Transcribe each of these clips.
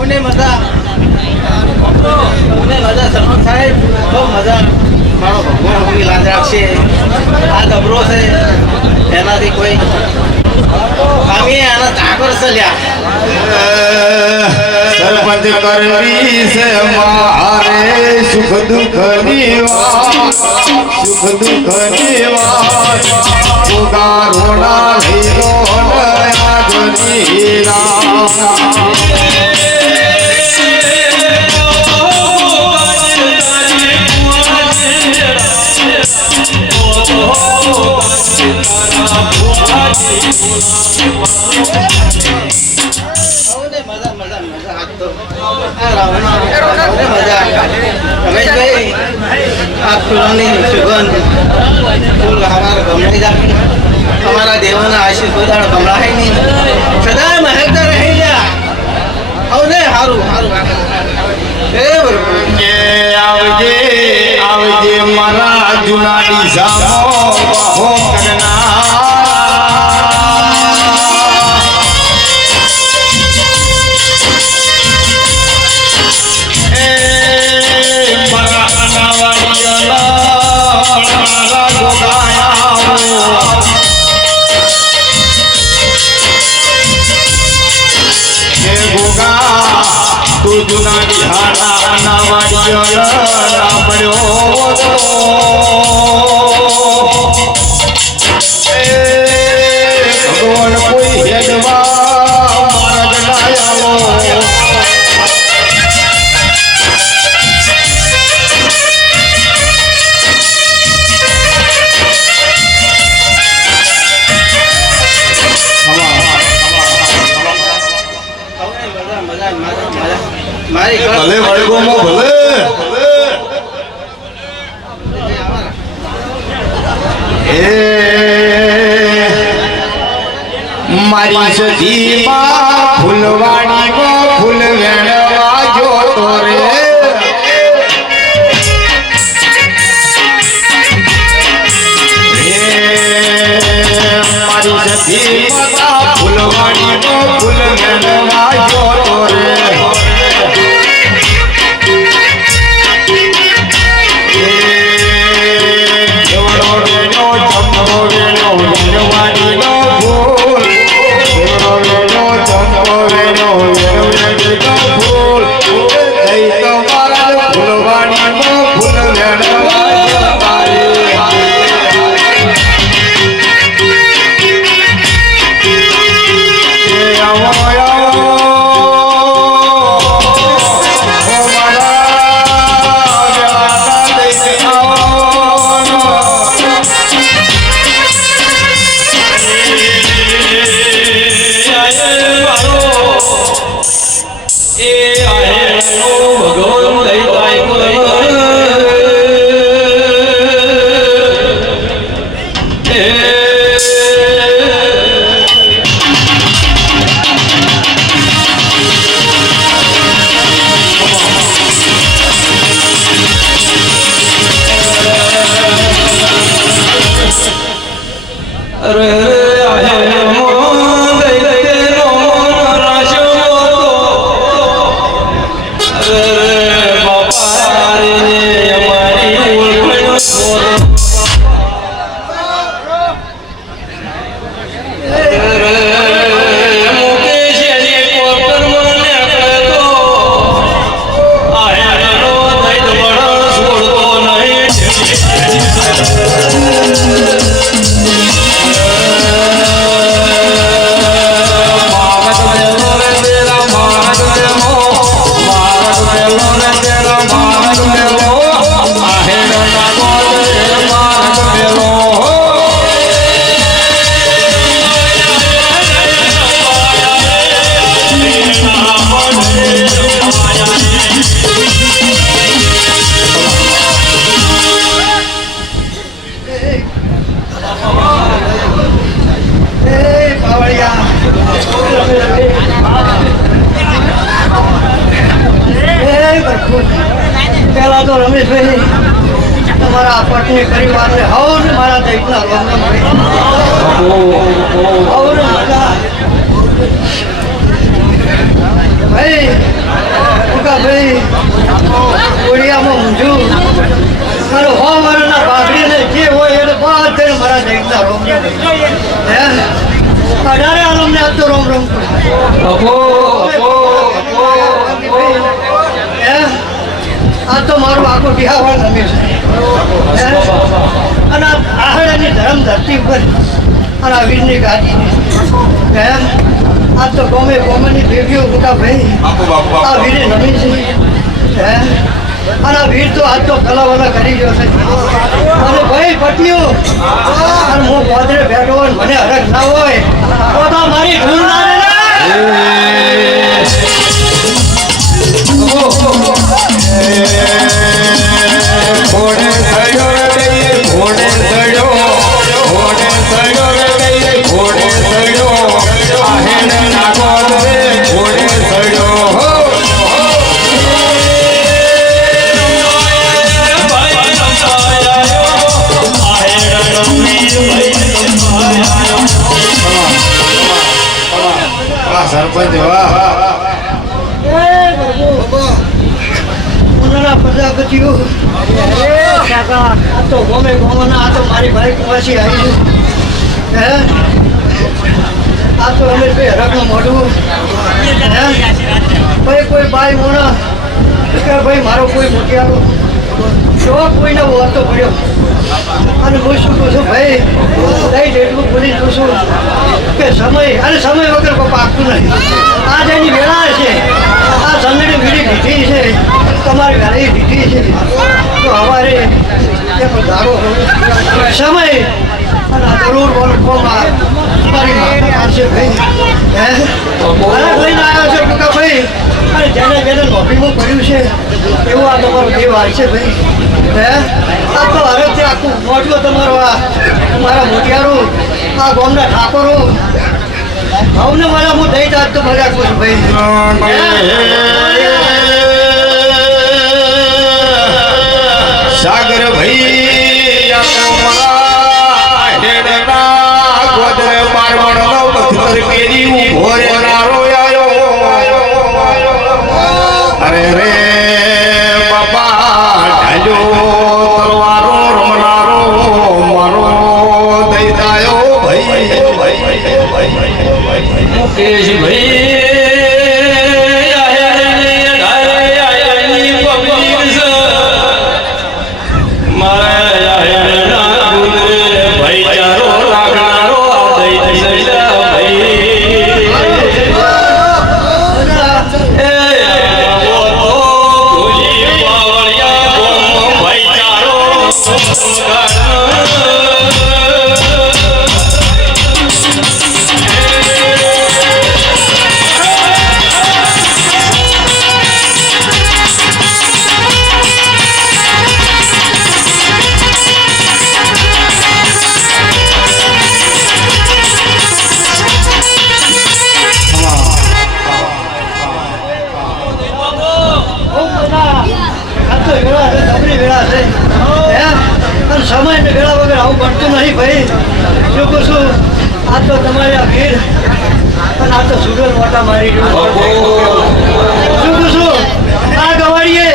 અમને મજા સરપંચ સાહેબ બહુ મજા મારો ભગવાન હોવી લાજ રાખશે આ ગભરો છે એનાથી કોઈ અમે આના આગળ ચાલ્યા સરપંચ કરવી છે મારે સુખ દુઃખની વાત ઉગારોના લીધો નયા રમેશભાઈ આ ફૂલોની સુગંધ ફૂલ અમારા ગમણી જાય અમારા દેવના આશીર્વાદ ગમડાય નહીં સદાય મહેકતા રહી ગયા હવે સારું આવજે આવજે મારા જુનાડી સામો બહો કરના તું જુના બિહારના નાવાડિયા પડ્યો ભગવાન કોઈ હેડવા મારા જણાયો ભલે વળગોમાં ભલે મારી સદીમાં ફૂલવાડીમાં ફૂલ વેણવા જોતો રે મારી સદીમાં ફૂલવાડીમાં ફૂલ વેણવા જોતો રે પહેલા તો રમેશભાઈ તમારા પત્ની પરિવારને હવન મારા દૈતના ભાઈ ભાઈ ઓડિયામાં ઊંઝું મારો હો મારાના ભાગડીને જે હોય એટલે બધાને મારા જઈતા રોમ હે અઢારે આલમને આજ તો રોમ રોમ હે આ તો મારું આખું બિહાર નમે છે અને આહડાની ધરમ ધરતી ઉપર અને આ વીરની ગાદી હે આ તો ગમે ગમેની ભેગીઓ મોટા ભાઈ આ વીરે નમી છે હે અને આ વીર તો આજ તો કલાવાલા કરી ગયો છે અને ભાઈ પટીઓ અને હું પોદરે બેઠો હોય મને હરખ ના હોય તો મારી ધૂળ ના રે ઘોડે સડ્યો રે ઘોડે સડ્યો ઘોડે સડ્યો રે ઘોડે સડ્યો આહેડ નાગો રે ઘોડે સડ્યો સરપંચ વાહ પ્રજાપતિઓ આ તો ગમે ગોવાના આ તો મારી ભાઈ કુવાસી આવી છે હે આ તો અમે ભાઈ હરકનું મોઢું હે ભાઈ કોઈ બાઈ મોણા કે ભાઈ મારો કોઈ મોટિયારો જો કોઈને વાતો પડ્યો અને હું શું કહું છું ભાઈ દઈ જેટલું બોલી દઉં છું કે સમય અને સમય વગર કોઈ પાકતું નહીં આ જેની વેળા છે આ સમયની વીડી દીધી છે તમારી ગાડી દીધી છે તો અમારે ધારો સમય અને જરૂર બોલવામાં તમારી પાસે ભાઈ હે લઈને આવ્યો છે ટૂંકા ભાઈ અને જેને જેને નોકરીમાં પડ્યું છે એવું આ તમારો દેવ હાલ છે ભાઈ હે આ તો હવે તે આખું મોટું તમારો આ તમારા મોટિયારો આ ગામના ઠાકોરો ભાવને મારા હું દઈ જાત તો મજા કરું ભાઈ સાગર ભાઈ ગોદર મારવાડનો બખતર કેરી ઉભો રે નારો આયો અરે રે બાપા ઢાલ્યો તલવારો રમનારો મારો દઈ દાયો ભાઈ મુકેશ ભાઈ સમય ને વેળા વગર આવું બનતું નહીં ભાઈ શું કહું છું આ તો તમારી આ ભીડ અને આ તો સુગર મોટા મારી ગયું શું કહું છું આ ગવાડીએ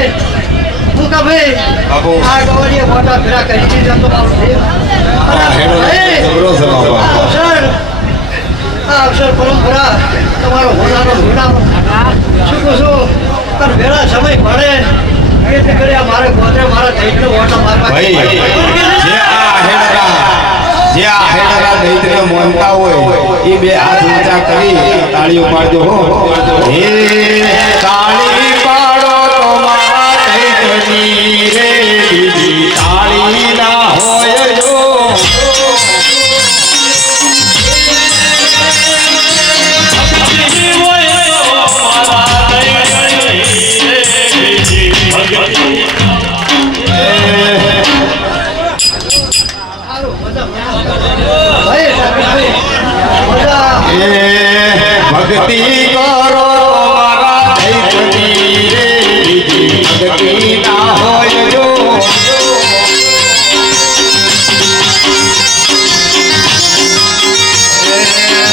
હું કા ભાઈ આ ગવાડીએ મોટા ફેરા કરી દીધા તો મારું દેવ આ અવસર પરંપરા તમારો હોનારો હોનારો શું કહું છું પણ વેળા સમય પડે એટલે કરી આ મારે ગોત્રે મારા દૈત્ય ઓટા મારવા ભાઈ જે આ હેડરા દૈત્યને માનતા હોય એ બે હાથ ઊંચા કરી તાળીઓ પાડજો હો હે તાળી પાડો તો મારા દૈત્યની રે બીજી તાળી ના હોય જો ભક્તિ કરો મારા દૈત્યની રે બીજી ભક્તિ ના હોય જો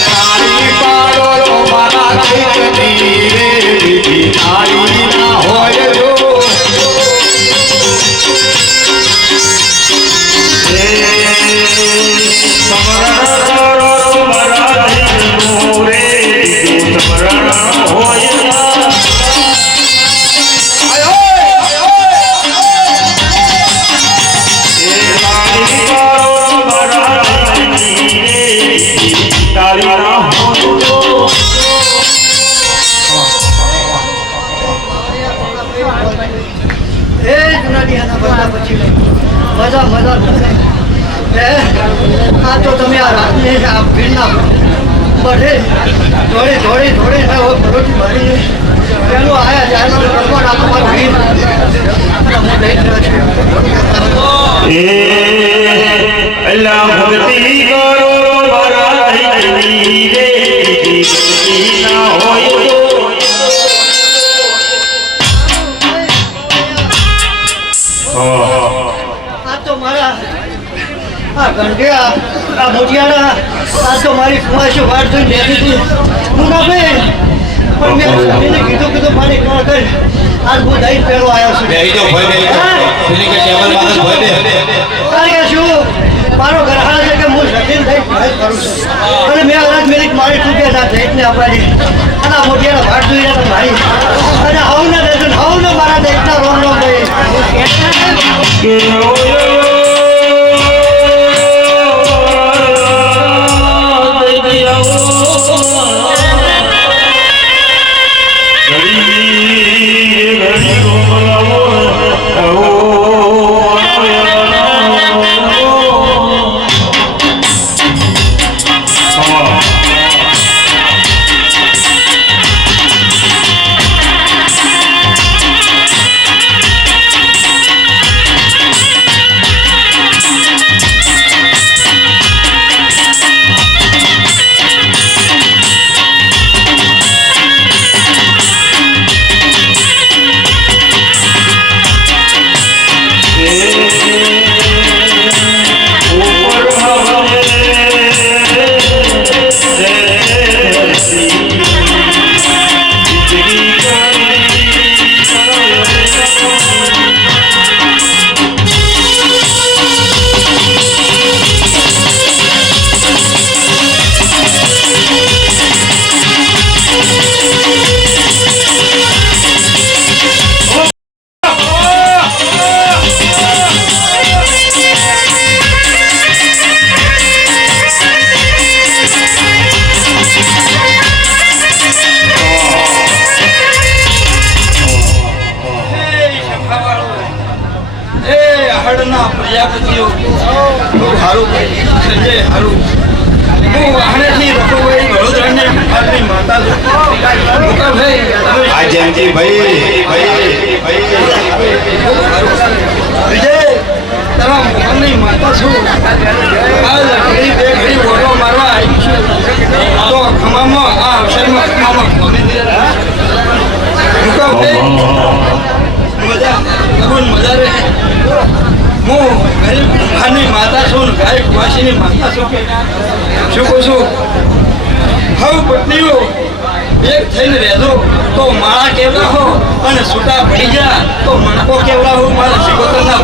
તાળી પાડો મારા દૈત્યની રે બીજી તાળી ના હોય આ રાતની આ ભીડના બધે દોડી ભરોથી ભરીને પેલું આયા જાયનો રખવાડ આ તમારો ભીડ હું લઈ રહ્યો છું. અલ્લાહ ભક્તિ કરો મારા હિતની રે ભક્તિ ના હોય આ તો મારા આ ગંઢિયા આ મોટિયાના આ તો મારી કુવાશી વાટ જોઈને બેઠી હતી હું ના ભાઈ પણ મેં સ્વામીને કીધું મારી કોણ કરી આજ હું દહીં પેલો આવ્યો છું. કારણ કે શું મારો ગ્રહાર છે કે હું રખીને દહીં ભેજ કરું છું અને મેં અનાજ મિનિટ મારી ચૂકે ના દહીંને આપવાની અને આ મોટિયાના વાટ જોઈ રહ્યા મારી અને હાવ ના દેજો હાવ ને મારા દહીંના રોમ ભાઈ પ્રજાપતિઓ ખૂબ સારું સંજય સારું હું વાહણેથી રઘુભાઈ વડોદરાની મારી માતા છું. આ જયંતિભાઈ વિજય તારા મોહનની માતા છું. આ ઘડી બે ઘડી ઓટો મારવા આવી છું તો ખમામાં આ અવસરમાં ખમામાં મજા રહે. હું ગરીબ ખાની માતા છું ને ગાય વાસીની માતા છું. શું કહું છું હવે પત્નીઓ એક થઈને રહેજો તો માળા કેવડા હો અને છૂટા પડી ગયા તો મણકો કેવડા હો મારા શિકોતરના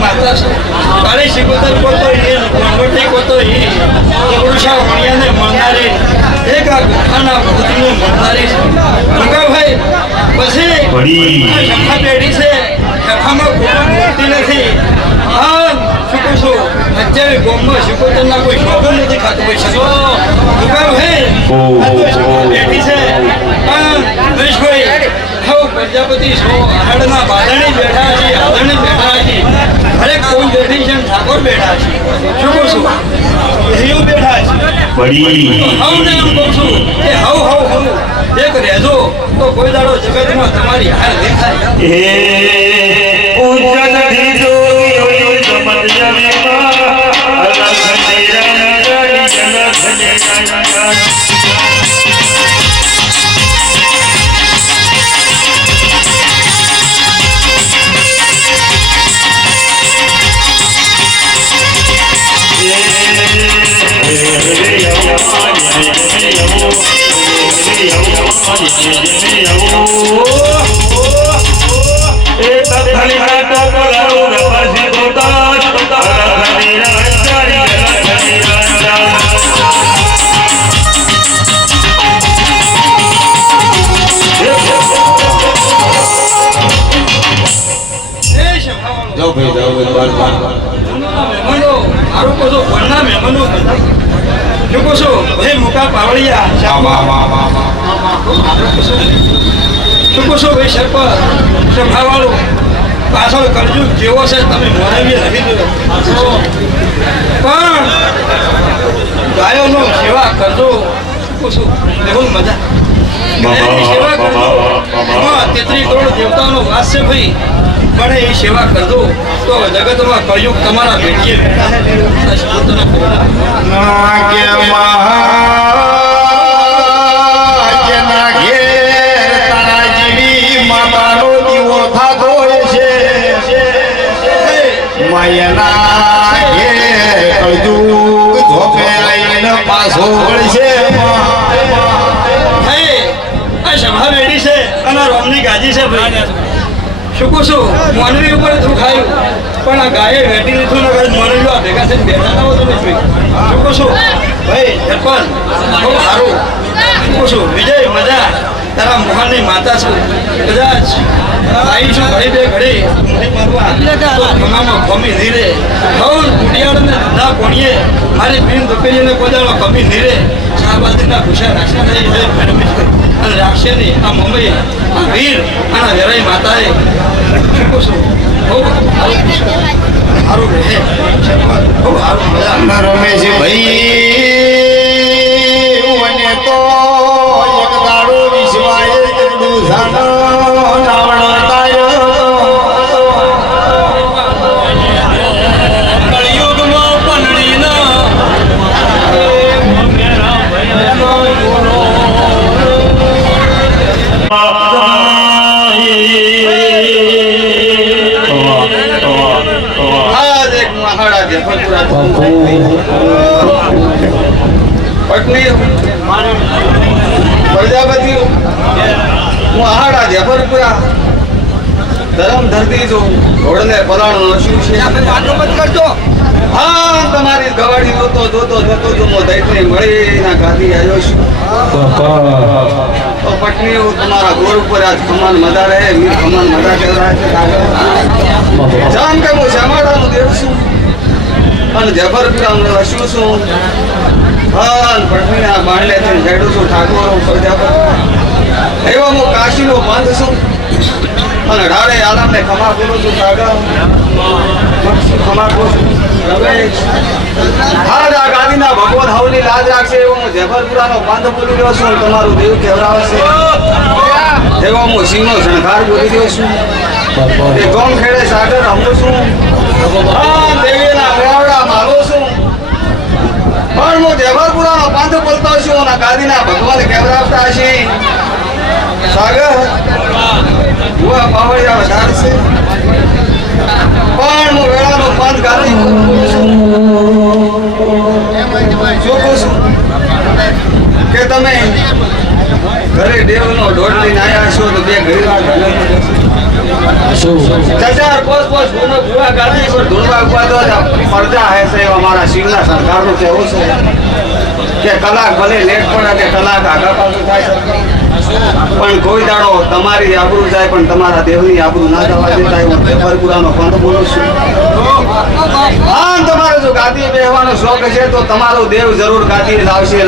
માતા છું. કાળી શિકોતર કોતો ગણગોટી કોતો પુરુષા વણિયાને મળનારી એક આ ગુફાના ભૂતનું મળનારી છે. ભાઈ પછી શંખા પેઢી છે શંખામાં કોઈ મૂર્તિ નથી. હા શું કહું છું અત્યારે ગોમમાં શિકોતરના કોઈ શોભો નથી ખાતું હોય શકો. ભાઈ પેઢી છે હરેશભાઈ હવે પ્રજાપતિ છો આહડના બાંધણી બેઠા છે આધણી બેઠા છે હરેક કોઈ બેઠી છે ઠાકોર બેઠા છે. શું કહું છું એવું બેઠા છે હવને એમ કહું છું કે હવ એક રહેજો તો કોઈ દાડો જગતમાં તમારી હાર દેખાય. જો ભાઈ મહેમાનો મારું કહો ભણના મહેમાનો શું કહો છો ભાઈ મોટા પાવળિયા શું કહો છો ભાઈ સરપંચ સભાવાળો પાછળ કરજો જેવો છે તમે મોરવીએ રહી દો પણ ગાયોનો સેવા કરજો શું કહો છો બહુ મજા ગાયની સેવા કરજો એમાં 33 કરોડ દેવતાઓનો વાસ છે ભાઈ પણ એ સેવા કરજો તો જગતમાં કળયુગ તમારા ભેટીએ બેઠા છે સભા બેઠી છે અને રોમની ગાજી છે ભાઈ શું કહું છું મોનવી ઉપર દુઃખ આવ્યું પણ આ ગાયે વેટી લીધું ને કદાચ મોનવીઓ આ ભેગા થઈને બેઠા ના હોય તમે જોઈ શું કહું છું ભાઈ સરપંચ બહુ સારું શું કહું છું વિજય મજા તારા મોહનની માતા છું કદાચ આવી છું ઘડી બે ઘડી કમી નહીં રે બહુ કુટિયાળને ધંધા કોણીએ મારી પીન દુપેલીને કોદાળો કમી નહીં રે શાહબાદીના ભૂષા રાખશે નહીં અને રાખશે નહીં આ મમ્મી આ વીર અને વેરાઈ માતાએ શું કહું છું બહુ સારું રહે બહુ સારું મજા રમેશ ભાઈ મને તો એક દાડો વિશ્વાએ જેટલું જાણો રાવણ કળિયુગમાં પનડીના આજ એક મહાડા જફરપુરા પત્ની પ્રજાપતિ મહાડા જફરપુરા ધરમ ધરતી જો ઘોડને પલાણું નશ્યું છે હા તમારી ગવાડી જોતો જતો જો મો દૈત્ય મળી ના ગાદી આવ્યો છું તો પત્ની તમારા ગોળ ઉપર આજ ખમાન મદા રહે વીર ખમાન મદા કહેવાય છે જાન કે હું શ્યામાડાનું દેવ છું અને જબરપુરાનું રસ્યું છું હા પત્નીના બાણલેથી ઝેડું છું ઠાકોર પ્રજાપતિ એવો હું કાશીનો બંધ છું અને ઢાળે આલામને ખમા બોલું છું કાગા ખમા બોલું છું રમેશ હા આ ગાદીના ભગવાન હવની લાજ રાખશે એવો હું જબરપુરાનો બંધ બોલી રહ્યો છું તમારું દેવ કહેવરાવશે એવો હું સિંહનો શણગાર બોલી રહ્યો છું એ ગોમ ખેડે સાગર રમું છું હા દેવીના મેળાવડા મારું છું પણ હું જબરપુરાનો બંધ બોલતો છું અને ગાદીના ભગવાન કહેવરાવતા હશે સાગર હુઆ પાવડિયા વધારશે પણ હું વેળાનો બંધ ગાદી શું કહું છું કે તમે ઘરે દેવનો દોડ લઈને આવ્યા છો તો બે ઘડીવાર ચાચાર પોસ ભૂવા ગાદી પર ધૂળવા ઉભા તો પડદા હે છે અમારા સિંહના સરકારનું કહેવું છે કે કલાક ભલે લેટ પડે કે કલાક આગા પાછું થાય પણ કોઈ દાડો તમારી આબરૂ જાય પણ તમારા દેવની આબરૂ ના જવા દેતા હું જબરપુરાનો પંથ બોલું છું હા તમારે જો ગાદી બેહવાનો શોખ છે તો તમારો દેવ જરૂર ગાદી લાવશે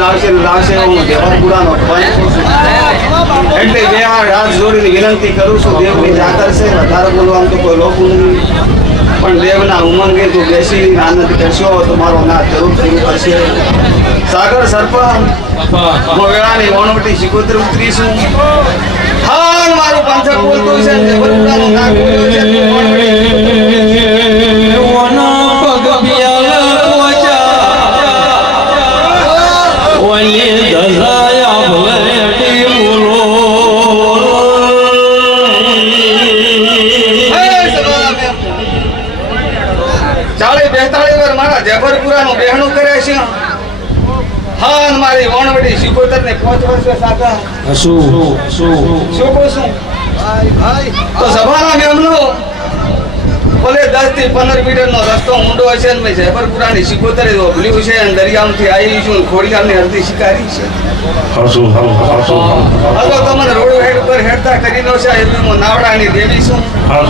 હું જબરપુરાનો પંથ બોલું છું એટલે બે હાથ જોડીને વિનંતી કરું છું દેવની જાતર છે વધારે બોલવાનું તો કોઈ લોકોનું નહીં પણ દેવના ઉમંગે તું બેસી આનંદ કરશો તમારો નાથ જરૂર પૂરું કરશે સાગર સરપંચ મોગળાની વણવટી શિકોતર ઉતરીશું હા મારું પંથક બોલતું છે જબરપુરાનું નામ બોલ્યું છે જબરપુરાનું બેહણું કરે છે હા મારી વણવટી શિકોતર ને 5 વર્ષે સાકા શું કહું છું તો સભાના મેમનો બોલે 10 થી 15 મીટરનો રસ્તો ઊંડો હશે ને મેં જબરપુરાની શિકોતરે ઓગળ્યું છે અને દરિયામાંથી આવી છું ખોડિયારની હરતી શિકારી છે હવે તમને રોડ હેડ ઉપર હેડતા કરી નો છે એવી હું નાવડાની દેવી છું હા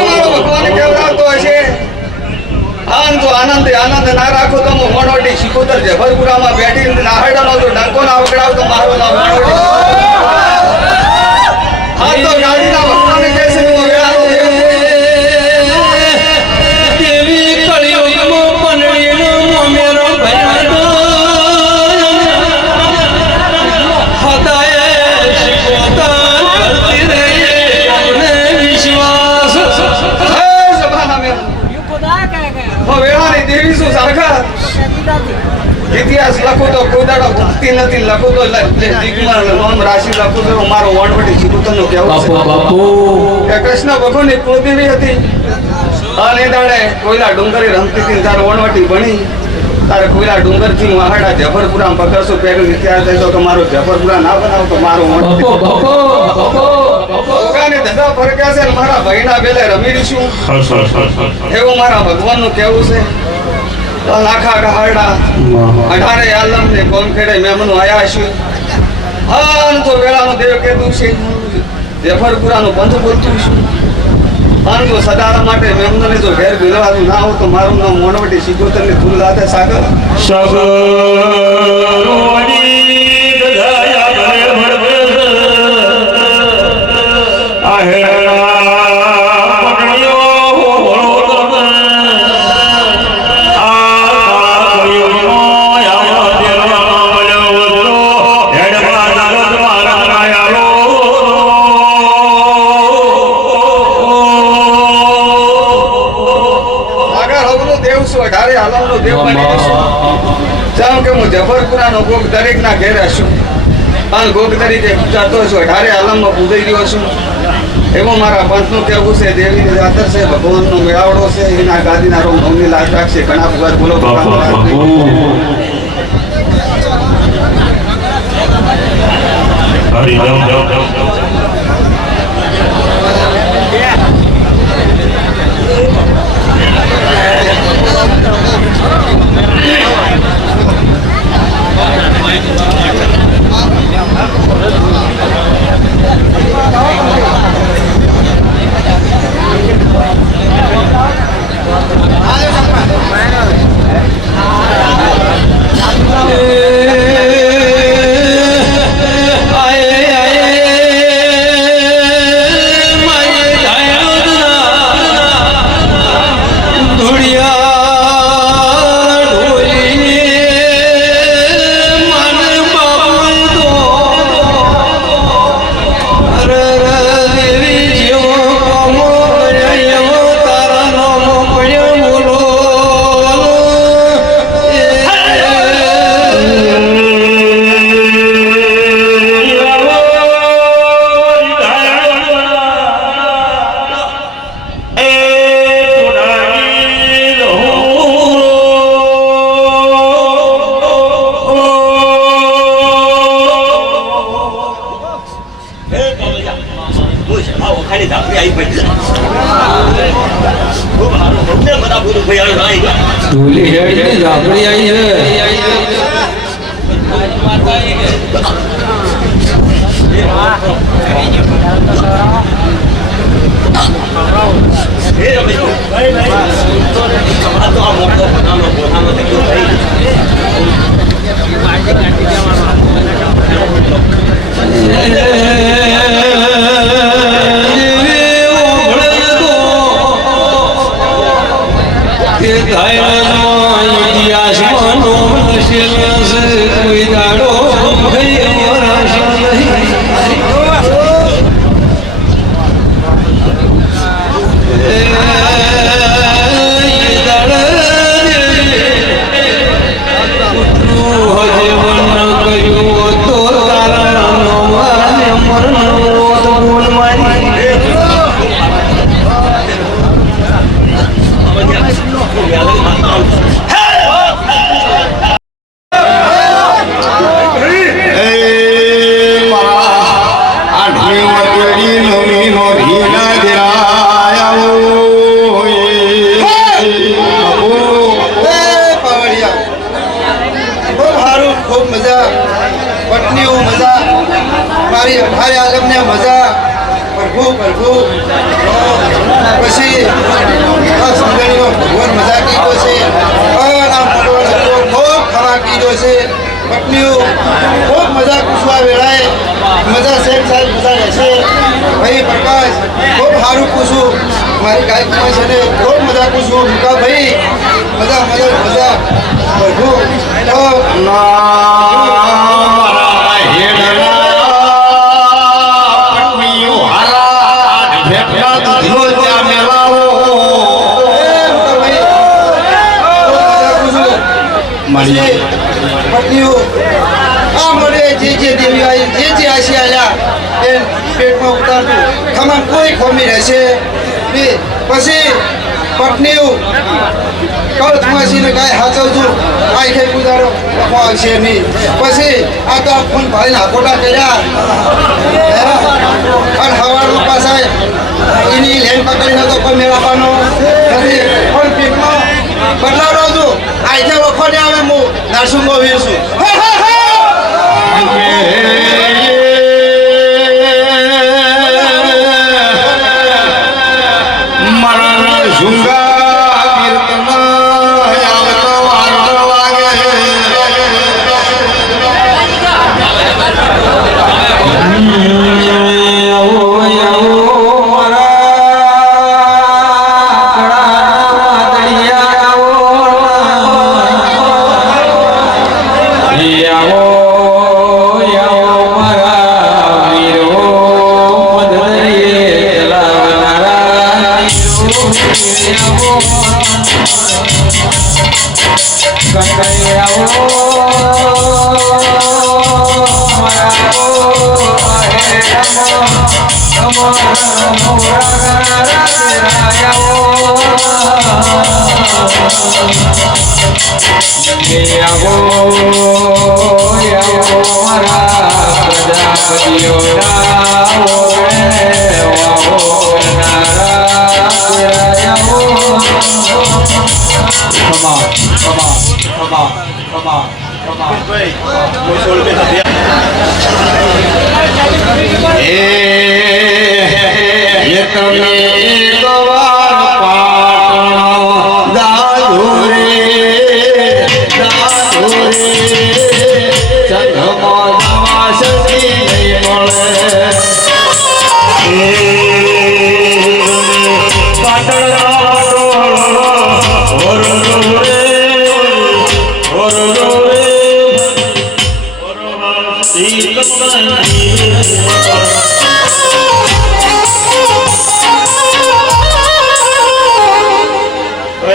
મારો ભગવાન કહેવડાવતો હશે આનંદ ના રાખો તો હું વણવટી શિકોતર જબરપુરામાં બેઠી નાહડાનો જો ડંકો ના વગડાવ તો મારો નામ વણવટી હા તો ગાડીના વસ્તાને કહેશે હું વેળાનો દેવી કળિયુગમાં પનડીનો મોમેરો ભયાનો હદાય શિકોતર કરતી રહી અમને વિશ્વાસ હે જમાના મેં હો વેળાની દેવી શું સારખા ઇતિહાસ લખું તો કોઈ દાડો ભક્તિ નથી લખું તો દિગમાં નામ રાશિ લખું તો મારો વણવટી શિકોતરનું કહેવું છે બાપુ કે કૃષ્ણ ભગવાનની કુળદેવી હતી અને દાડે કોયલા ડુંગરી રમતી હતી તારે વણવટી ભણી તારે કોયલા ડુંગરથી હું આહડા જફરપુરા પકડશું પહેલું તૈયાર થઈ તો મારો જફરપુરા ના બનાવ તો મારો વણવટી ધજા ફરક્યા છે ને મારા ભાઈના બેલે રમી રહીશું એવું મારા ભગવાનનું કહેવું છે તો લાખા ગહાડા 18 આલમ ને કોમ ખેડે મેમનું આયા છું હાન તો વેળાનો દેવ કહેતું છે જફરપુરાનું બંધ બોલતું છું હાન તો સદારા માટે મેમને જો ઘેર ભીલવાનું ના હોય તો મારું નામ વણવટી શિકોતર ની ધૂલ લાતે સાગર સગરોની દયા કરે ભરભર આહેડા પકડ્યો ભળો તમે આ કળિયુગનો આવો દેવનો મળ્યો વસ્ત્રો હેડવા નારદ મારા રાયાલો સાગર હવનો દેવ છું 18 આલમનો દેવ બની છું જામ કે હું જફરપુરાનો ગોગ દરેકના ઘેર હશું અને ગોગ તરીકે પૂજાતો છું 18 આલમમાં પૂજાઈ રહ્યો છું એવું મારા પંથનું કહેવું છે દેવીની જાતર છે ભગવાનનો મેળાવડો છે એના ગાદીના રોમ ભવની લાજ રાખશે ઘણા ભગવાન બોલો હરિરામ ધૂલી હેડી ઝાપડી આવી કોઈ દાડો પછી આ સુંદરીનો ભગવાન મજા કીધો છે ભાઈ મજા મજા મજા બધું તો મારા હેડના પત્નીઓ હારા ભેટલા દૂધનો ત્યાં મેલાવો મારી પત્નીઓ આ મળે જે દેવી આવી જે આશી આલ્યા એ પેટમાં ઉતારતું ખમા કોઈ ખોમી રહેશે પછી પત્નીઓ કળથમાસીને કાંઈ હાચવજો કાંઈ ખાઈ ગુજારો આવશે નહીં પછી આ તો આ ફોન ભાઈને હાકોટા કર્યા અને હવારમાં પાછા એની લેન પકડીને તો કોઈ મેળવવાનો નથી પણ પેટમાં બદલાવડો છું આજે વખતે આવે હું નરસુંગો વીરશું મારા ઝુંગા કીર્તનમાં આવતો વારો વાગે તમે એક વાર પાટણ દાદુ રે ચંદ્રમાં વાસતી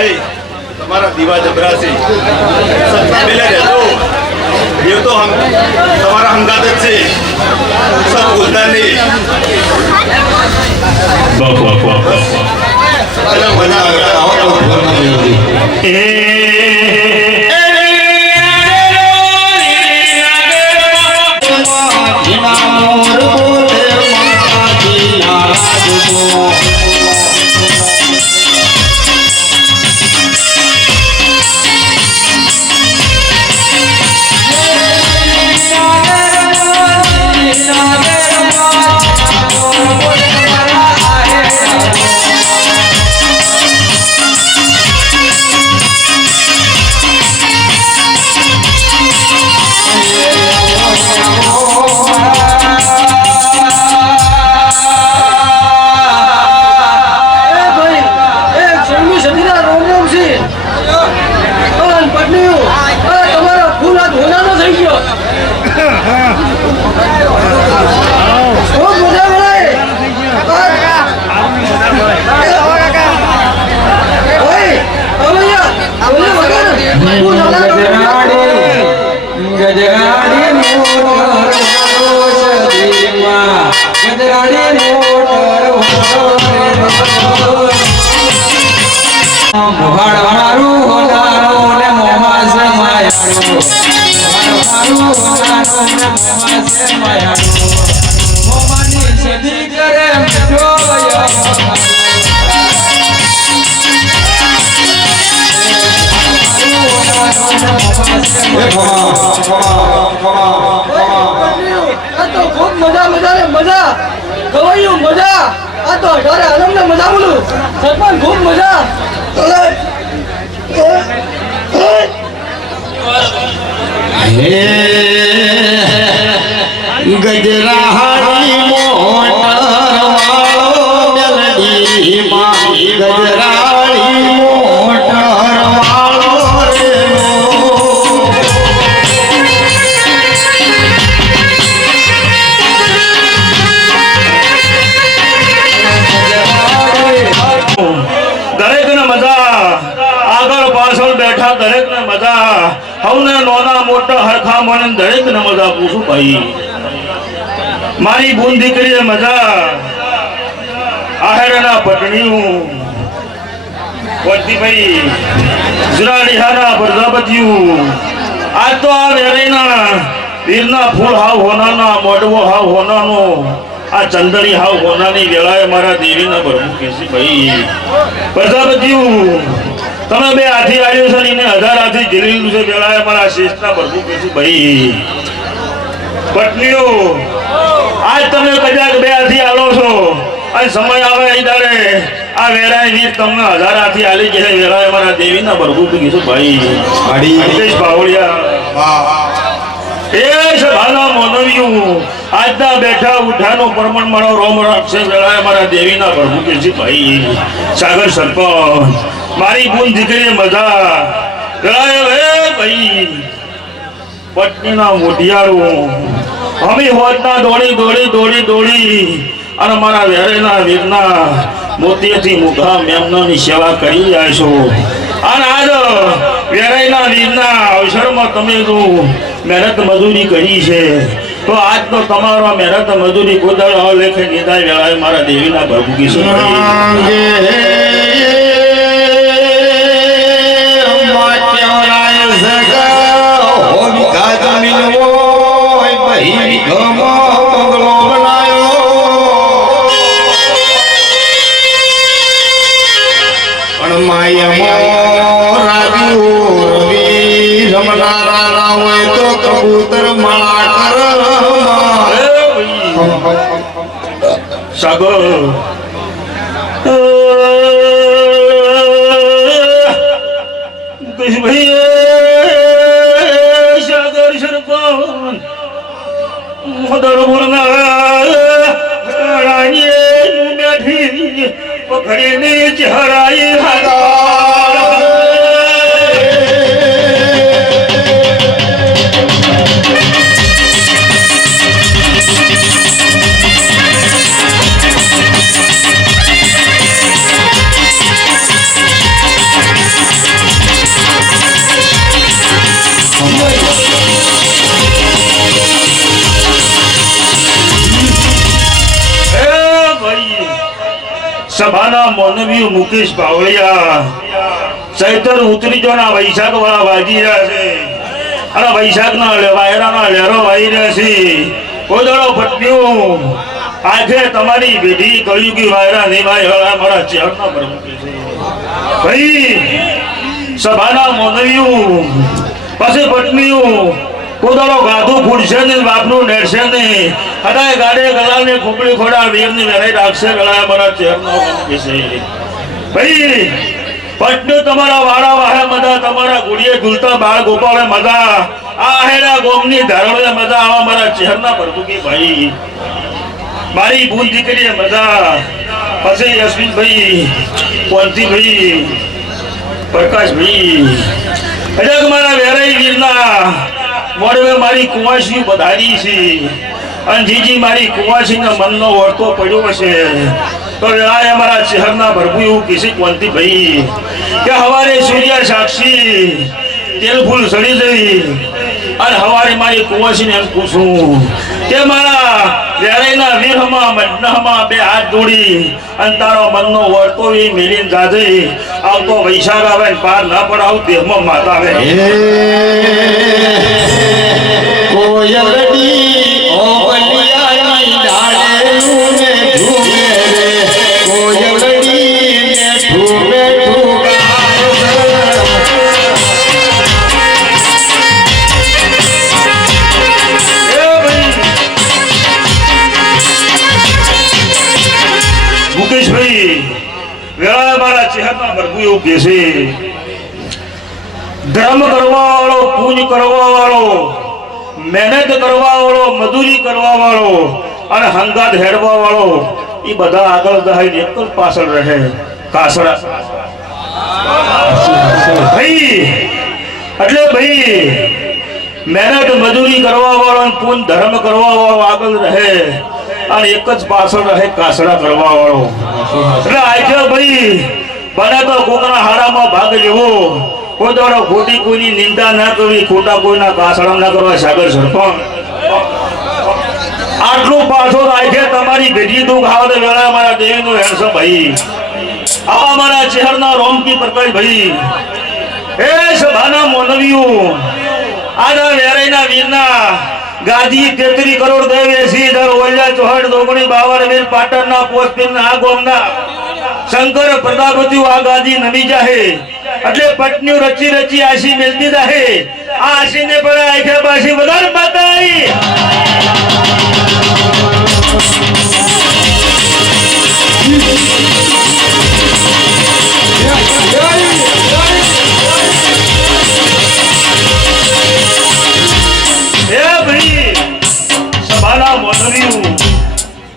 નહીં તમારા દીવા જબરાસી સત્તા બેલે રહેતો એ તો તમારા હંગાત જ છે સબ ભૂલતા નહીં ગજરાહારી મોટર વાળો મેલડી માં ગજરાહારી મજા, આગળ પાછળ બેઠા દરેકને મજા, હવને નોના મોટા હરખા મને દરેકને મજા પૂછું ભાઈ. મારી બૂન દીકરીએ મજા, આહેરના પટણીયું વતીભાઈ જરાડીહાના પ્રજાપતિયું. આજ તો આ વેરેના વીરના ફૂલ હાવ હોનાના, મોડવો હાવ હોનાનો, આ ચંદડી હાવ હોનાની વેળાએ મારા દેવીના પ્રભુ કેસી ભાઈ પ્રજાપતિયું તમે બે હાથી આવ્યો છે ને એને 1000 હાથી ઝીલેલું છે વેળાએ મારા શેષના પ્રભુ કેસી ભાઈ પત્નીઓ. આજ તમે કદાચ બે હાથી આલો છો અને સમય આવે એ દાડે આ વેરાય વીર તમને 1000 હાથી આલી છે વેળાએ મારા દેવીના પ્રભુ કીધું ભાઈ હરીશ બાવળિયા એ સભાના મોનવ્યું આજના બેઠા ઉઠાનો પ્રમાણ મારો રોમ રાખશે વેળાએ મારા દેવીના પ્રભુ કીધું ભાઈ સાગર સરપંચ મારી બૂન દીકરીએ મજા વેળાએ હે ભાઈ પત્નીના મોઢિયાળું અમે હોતના દોડી દોડી દોડી દોડી અને મારા વેરેના વીરના મોતીથી મુખા મેમનોની સેવા કરી જાય છો. અને આજ વેરાઈના વીરના અવસરમાં તમે જો મહેનત મજૂરી કરી છે તો આજ તો તમારો મહેનત મજૂરી કોદાળ અલેખે નિદાય વેળાએ મારા દેવીના પ્રભુ કિશોર કબૂતર માળા કર સાગર ભાઈ સાગર સરપંચ મદર બોલના રાણીએ બેઠી પકડીને ચહેરાઈ સભાના મોનવી મુકેશ બાવળિયા ચૈતર ઉતરી જોના વૈશાખ વાળા વાજી રહ્યા છે અને વૈશાખના વાયરાના લહેરો વાઈ રહ્યા છે. કોઈ દાડો પત્નીઓ આજે તમારી પેઢી કહ્યું કે વાયરા નહીં ભાઈ હળા મારા ચહેરના પ્રભુ છે ભાઈ સભાના મોનવીઓ પછી પત્નીઓ કોદાળો ગાધું ફૂડશે ને બાપનું નેડશે ને હદાય ગાડે ગલાલ ને ખોપડી ખોડા વીર ની વેરાઈ રાખશે ગળા મારા ચહેરનો છે ભાઈ પટનું તમારા વાળા વાહે મજા, તમારા ગુડીએ ઝૂલતા બાળ ગોપાળે મજા, આ હેડા ગોમની ધારણે મજા આવા મારા ચહેરના પ્રભુ કે ભાઈ મારી બૂન દીકરીએ મજા. પછી યશવીનભાઈ કોંતીભાઈ પ્રકાશભાઈ હજાક મારા વેરાઈ વીરના મોડવે મારી કુંવાસી બધારી છે અને જીજી મારી કુંવાસીના મનનો વળતો પડ્યો છે તો વેળાએ અમારા શહેરના ભરપૂર એવું કીધી કોંતીભાઈ કે હવારે સૂર્ય સાક્ષી તેલ ફૂલ સડી જઈ અને હવારે મારી કુંવાસીને એમ પૂછું કે મારા વેરાઈના વીરમાં મજ્નહમાં બે હાથ જોડી અને તારો મનનો વળતો એ મેલીને જાજે આવતો વૈશાખ આવે ને પાર ના પડાવ દેહમાં માતા આવે કોયલડી ઓબલિયાની ડાળેલું ને ઝૂમે રે કોયલડી ને ઝૂમે મુકેશભાઈ વેળા મારા ચહેરા ભરપૂર એવું કે છે ધર્મ કરવા વાળો, પૂજ કરવા વાળો, મહેનત કરવા વાળો, મજૂરી કરવા વાળો અને હંગાત હેડવા વાળો એ બધા આગળ દહાઈને એક જ પાછળ રહે કાસરા ભાઈ. એટલે ભાઈ મહેનત મજૂરી કરવા વાળો અને પૂન ધર્મ કરવા વાળો આગળ રહે અને એક જ પાછળ રહે કાસરા કરવા વાળો. એટલે આજે ભાઈ બને તો કોકના હારામાં ભાગ લેવો, કોઈ દાડો ખોટી કોઈની નિંદા ના કરવી, ખોટા કોઈના કાસળમ ના કરવા. સાગર સરપંચ આટલું પાછો રાખે તમારી ભેટી દુઃખ આવે તો વેળા મારા દેવીનો હેણસો ભાઈ, આ અમારા શહેરના રોમકી પ્રકાશ ભાઈ, એ સભાના મોનવીઓ, આના વેરાઈના વીરના ગાદી 33 કરોડ દેવ 80,000 ઓલ્યા ચોહડ દોગણી 52 વેલ પાટણના પોસ્ટના આ ગોમના શંકર પ્રજાપતિ આ ગાદી નમી જાહે એટલે પત્નીઓ રચી રચી આશી મેલતી જાહે. આ આશીને પણ આખે પાછી વધારે બતાઈ.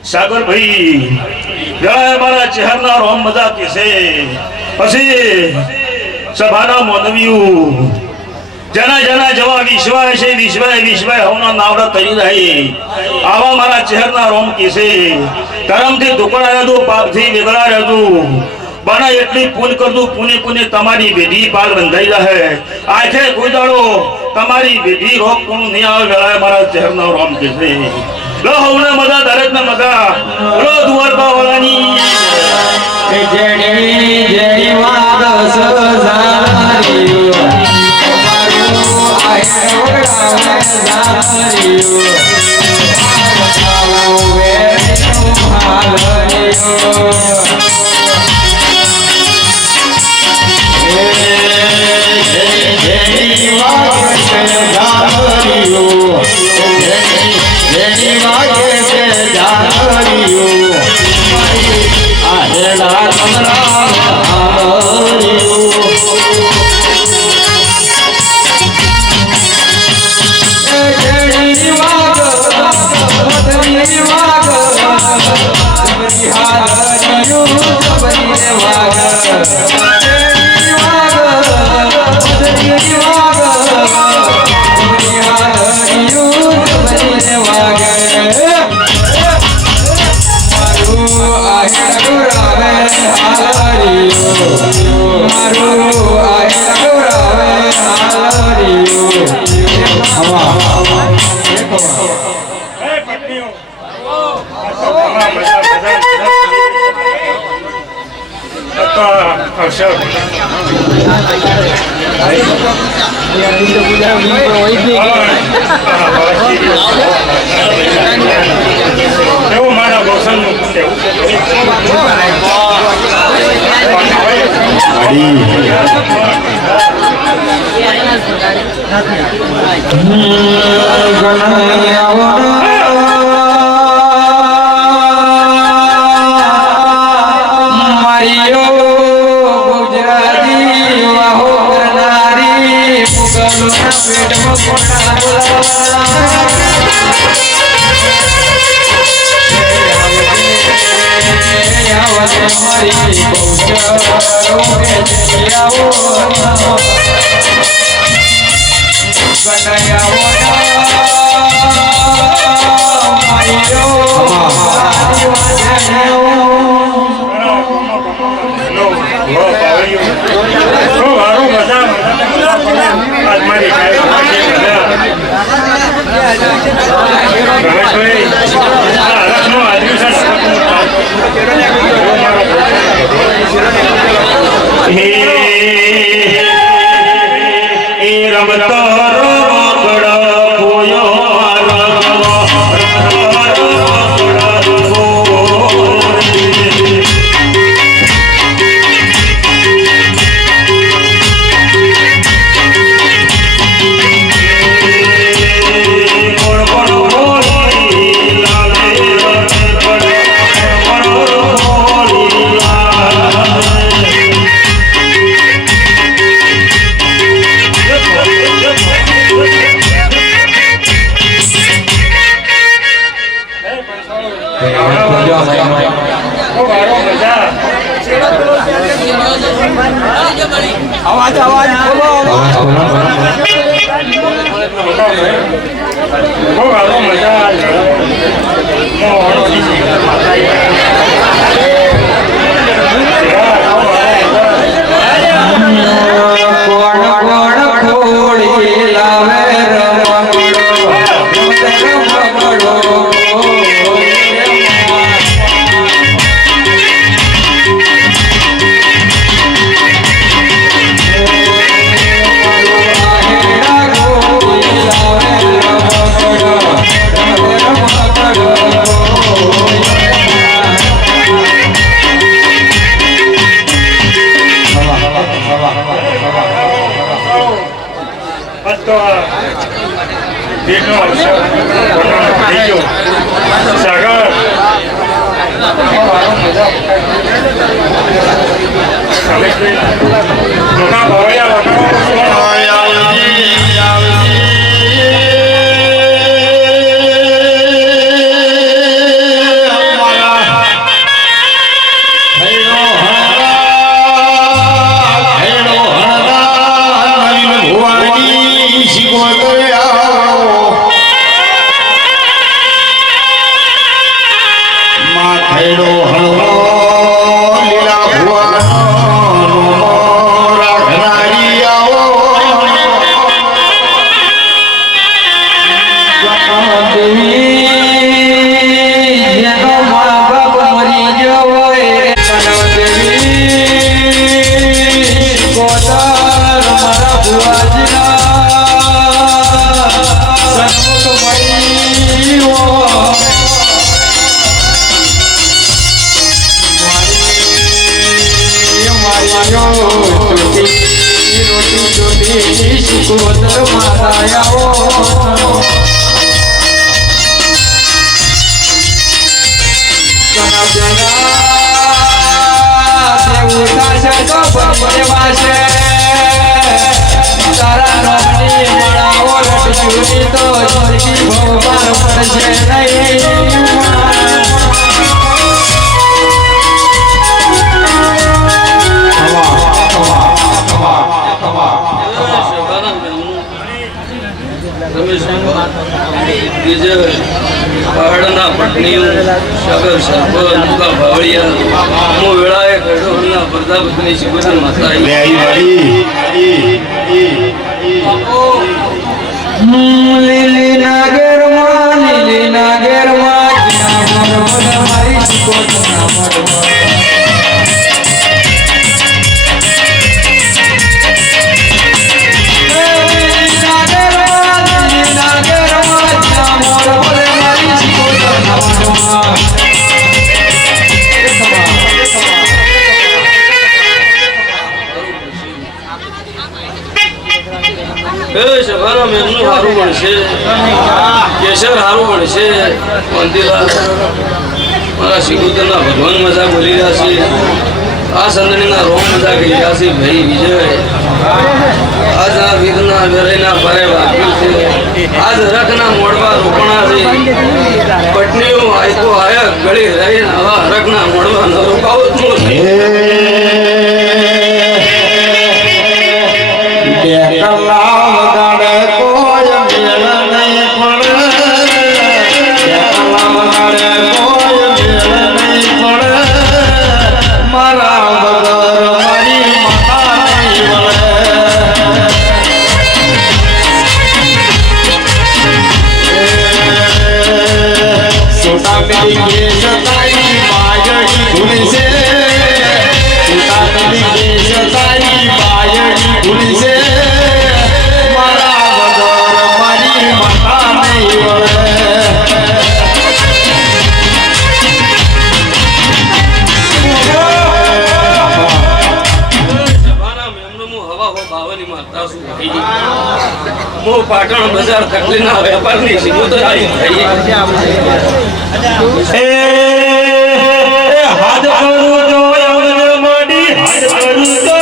સાગર ભાઈ જય મારા ચહેરના રોમ મજા કેસે પછી સભાના મોનવીઓ જના જના જવા વિશ્વાય છે વિશ્વાય હોના નાવડા તરી રહી. આવા મારા ચહેરના રોમ કેસે કરમથી દુકડા રહેતું, પાપથી વેગળા રહેતું, બના એટલી પૂન કરતું, પુને તમારી બેટી પાલ બંધાઈ રહે. આખે કોઈ દાડો તમારી બેટી રોગ કોણ નહીં આવે. વેળાએ મારા ચહેરના રોમ કેસે લો હવના મજા દરેકના મજા લો દ્વારકા વાળાની જેડી વાદ સજારીઓ આય વગડાવે જારીઓ વેરનો હાલરીઓ જેડી વાદ સજારીઓ જેની વાગે છે જાનરીઓ આહેલા તમરા હારીઓ જેની વાગ બદની વાગ બની હારીઓ બની વાગ જેની વાગ બદની વાગ બની હારીઓ બની વાગ એવું મારા રોશનનું તો દેખો થઈ ગયો સાગર લોકા ભવયા પહાડના પટની સાગર સરપંચ મુકા ભાવળિયા હું વેળાએ કડોળના પ્રજાપતિની શિવદર માતા લીલી નાગરમાં મારી સભાના મેમનું સારું બનશે કેસર સારું બનશે મંદિરા મારા શિકોતરના ભગવાન મજા બોલી રહ્યા છે આ સંદણીના રોમ મજા કહી રહ્યા છે ભાઈ વિજય આજના વીરના વેરાઈના ભારે વાગ્યું છે આજ હરકના મોડવા રોપણા છે પટનીઓ આયકો આયા ગળી રહીને આવા હરકના મોડવા ન રોકાવો જ પાટણ બજાર તકલીના વેપારની શિકોતર આવી થઈ હાથ કરું તો મડી હાથ કરું તો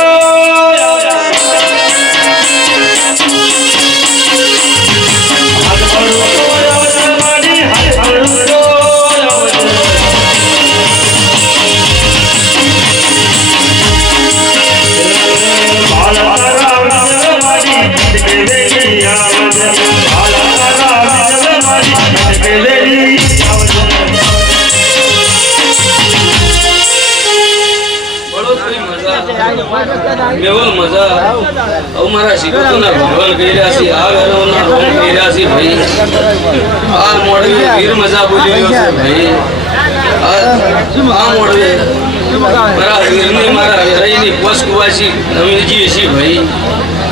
કેવો મજા અમારા શિકોતરના ભગવાન કહી રહ્યા છે આ વેરોના રોમ કહી રહ્યા છે ભાઈ આ મોડવે વીર મજા બોલી રહ્યો છે ભાઈ આ મોડવે મારા વીરની મારા વેરાઈની પોસ કુવાસી નવીનજી છે ભાઈ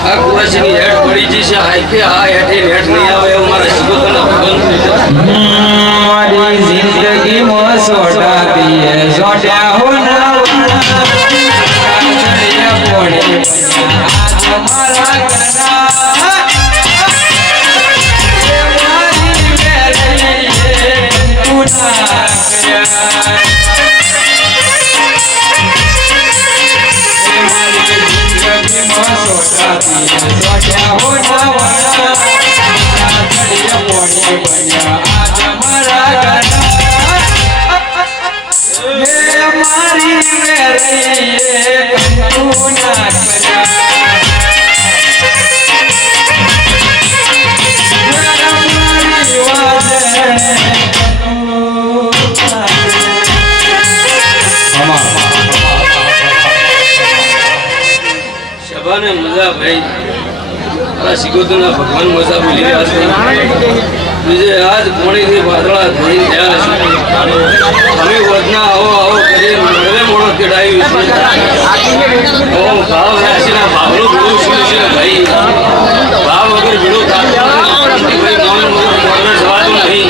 આ કુવાસીની હેઠ પડી જશે હાઈકે આ હેઠે હેઠ નહીં આવે એવું મારા શિકોતરના ભગવાન કહી રહ્યા મારી જિંદગીમાં સોટા દિયે સોટ્યા હો ના મારા ઘરના એ મારી મેલડીએ ગુનાહ કર્યા એ મારી જિંદગીમાં સોટા દિયા સોટ્યા હો ના વાળા મારા ઘડિયા પોણી બન્યા આજ મારા ઘરના એ મારી મેલડીએ ગુનાહ કર્યા સભાને મજા ભાઈ આ સિગોતરના ભગવાન મજા બોલી રહ્યા છે બીજે આજ પોણીથી વાદળા થઈ ગયા છે અમે વધના આવો આવો કરી મળવે મોડો તેડાવી છે ઓ ભાવ રાશિના ભાવનો ભીડું શું છે ભાઈ ભાવ વગર ભીડું થતું નથી ભાઈ મોડવે જવાતું નહીં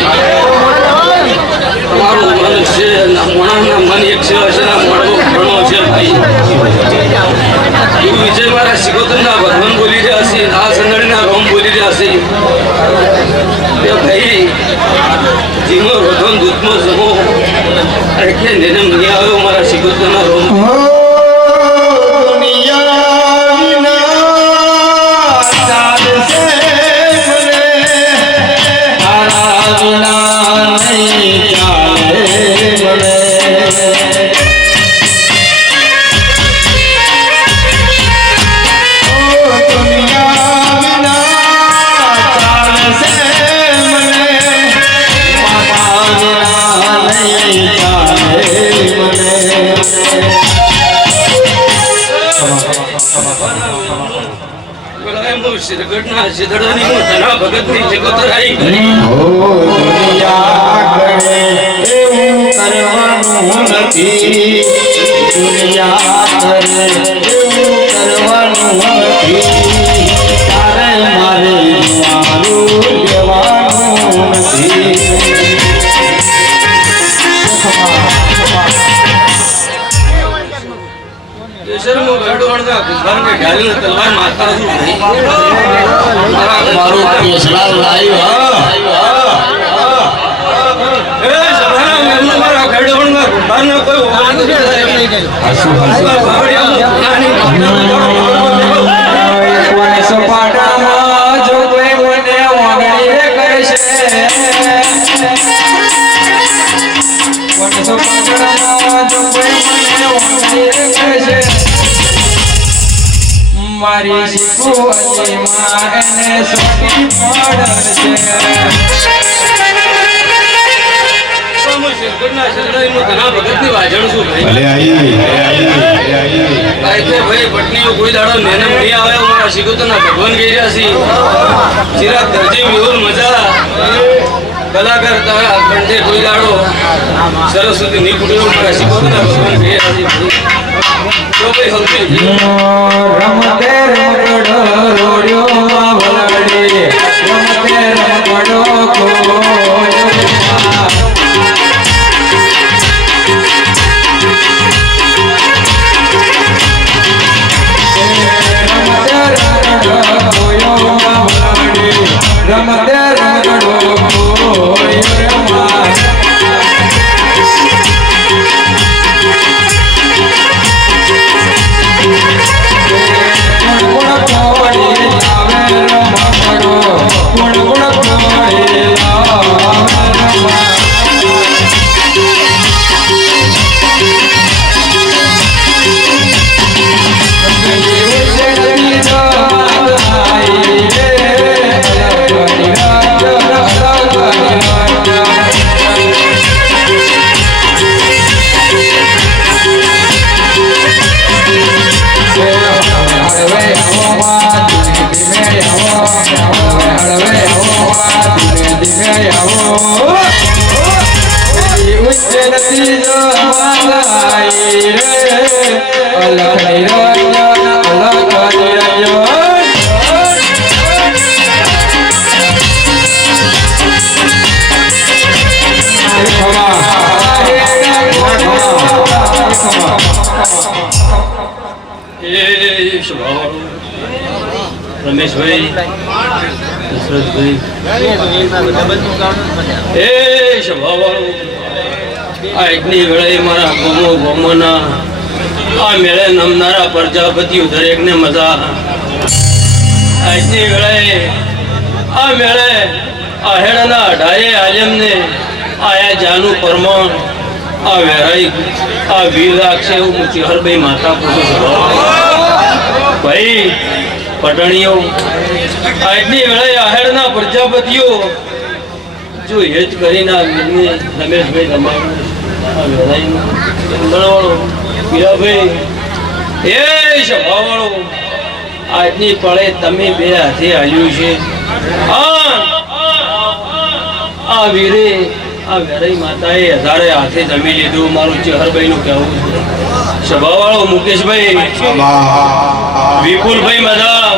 તમારું મન છે મોણાના મન એક છે હશેના મોડવો ઘણો છે ભાઈ એવું વિજય મારા સિગોતરના ભગવાન બોલી રહ્યા છે આ સંદડીના રોમ બોલી રહ્યા છે કે ભાઈ જીનો રોધન દૂધમાં જમો કે નિરમ નહીં આવ્યો મારા સિગોતરના રોમ ઘટના સિદ્ધડોની હું ધના ભગતની જગતરાઈ કરી દુનિયા કરે એવું કરવાનું નથી દુનિયા કરે એવું કરવાનું નથી તારે મારે મારું લેવાનું નથી દેશરનું ગઢવાળના કુંભારને ઢાલીને તલવાર મારતા છું ભાઈ મારું કેસલાલ લાઈવ એ સભાના મેમનો મારા ગઢવાળના કુંભારને કોઈ ઓળખ કોને સપાટામાં જો કોઈ મને વાગણી કરશે કોને સપાટામાં જો કોઈ મને વાગણી કરશે મારી શીખુઆમાં એને સોટી પડશે ઘટના સિદ્ધડાઈનું ધના ભગતની વાજણ છું ભાઈ ભલે આઈ કે ભાઈ પટનીઓ કોઈ દાડો મેને મળી આવે મારા સિગોતરના ભગવાન કહી રહ્યા છે ચિરાગ દરજી વિહોર મજા કલાકાર તારા કંઠે કોઈ દાડો સરસ્વતી ની કુટીરો મારા સિગોતરના ભગવાન કહી રહ્યા છે તો ભાઈ હલતી રમતે રમકડો રોડ્યો વલડી રમતે રમકડો ખોયો રમતે રમકડો ખોયો રમેશભાઈ, દશરથભાઈ, એ સભાવાળો, આ એકની વેળાએ મારા ગોમોના આ મેળે નમનારા પ્રજાપતિઓ દરેકને મજા. આજની વેળાએ આ મેળે આ હેડના અઢારે આલમને આયા જાનું પરમાણ આ વેરાઈ આ વીર રાખશે એવું હું ચેહરભાઈ માતા પૂછું છું. ભાઈ પટણીઓ, આજની વેળાએ આહેડના પ્રજાપતિઓ જો હેત કરીને આ વીરને રમેશભાઈ તમારું આ વેરાઈનું ઉંદરવાળો વીરાભાઈ, એ સભાવાળો, આજની પળે તમે બે હાથે આવ્યું છે. આ વીરે આ વેરાઈ માતાએ હજારે હાથે જમી લીધું. મારું ચેહરભાઈ નું કહેવું છે. સભાવાળો મુકેશભાઈ, વિપુલભાઈ મજા,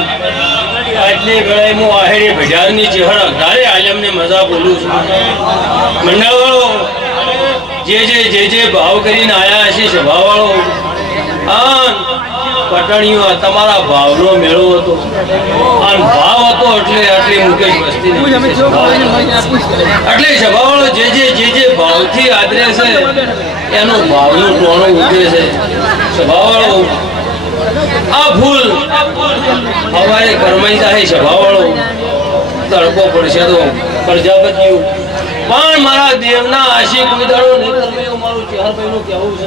આજની વેળાએ હું આહેડી ભજારની ચેહર હજારે આલમને મજા બોલું છું. મંડળવાળો, જે ભાવ કરીને આયા છે સભાવાળો, પટણીઓ તમારા ભાવનો મેળો હતો. અને ભાવ હતો એટલે આટલી મુકેશ વસ્તી એટલે સભાવાળો જે ભાવથી આદરે છે એનો ભાવનું ટોણું ઉઠે છે. સભાવાળો, આ ફૂલ હવારે કરમાઈ જાય. સભાવાળો, તડકો પડશે તો પ્રજાપતિઓ પણ મારા દેવના આશી કોઈ દાડો નહીં કરવે એવું મારું ચેહરભાઈનું કહેવું છે.